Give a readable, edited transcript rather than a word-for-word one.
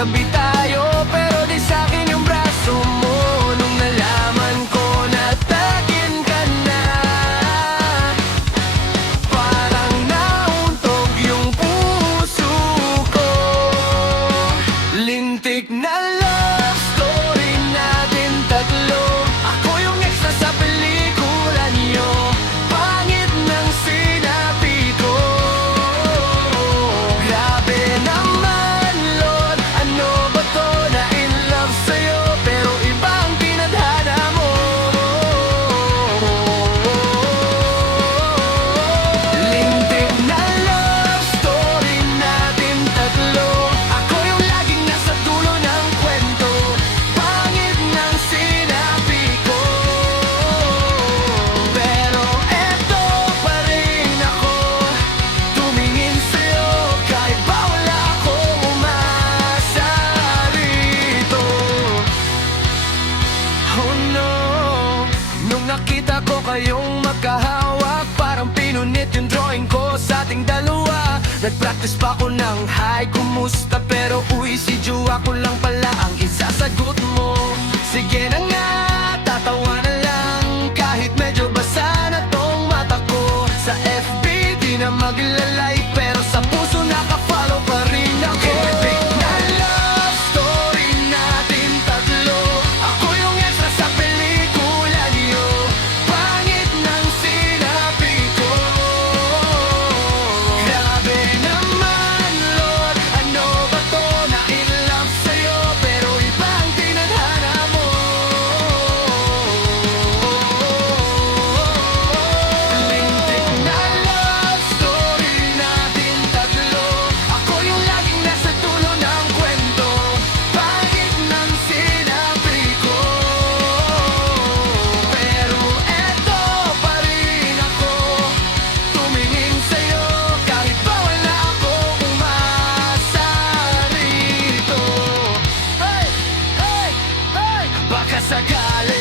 magkatabi tayo, pero di sa'kin yung braso mo. Nung nalaman ko na takin ka na, parang nauntog yung puso ko. Lintik na love story natin tatlo. Ako yung extra sa pelikula niyo, pangit ng sinabi ko. Grabe naman Lord, ano ba to, na in love sa'yo, pero iba ang tinadhana mo. Lintik na love story natin tatlo. Ako yung laging nasa dulo ng kwento, pangit ng sinabi ko. Pero eto pa rin ako, tumingin sa'yo kahit ba wala akong umasa rito. Oh no, nung nakita ko kayong magkahawak, parang pinunit yung drawing ko sa ating dalawa. Nag-practice pa ko ng hi, kumusta, pero uy, si Jowa ko lang pala ang isasagot mo. Sige na nga, tatawa na lang, kahit medyo basa na tong mata ko. Sa FB di na maglalike, pero sa puso nakafollow pa rin ako. Epic na love story natin tatlo. Ako yung extra sa pelikula niyo, pangit ng sinabi ko. Grabe naman Lord, ano ba to, na in love sa'yo, pero iba ang tinadhana mo. Lintik na love story natin tatlo. Ako yung laging nasa dulo ng kwento, pangit ng sinabi ko. Pero eto pa rin ako, tumingin sa'yo kahit ba wala akong umasa rito. Hey, hey, hey, baka sakali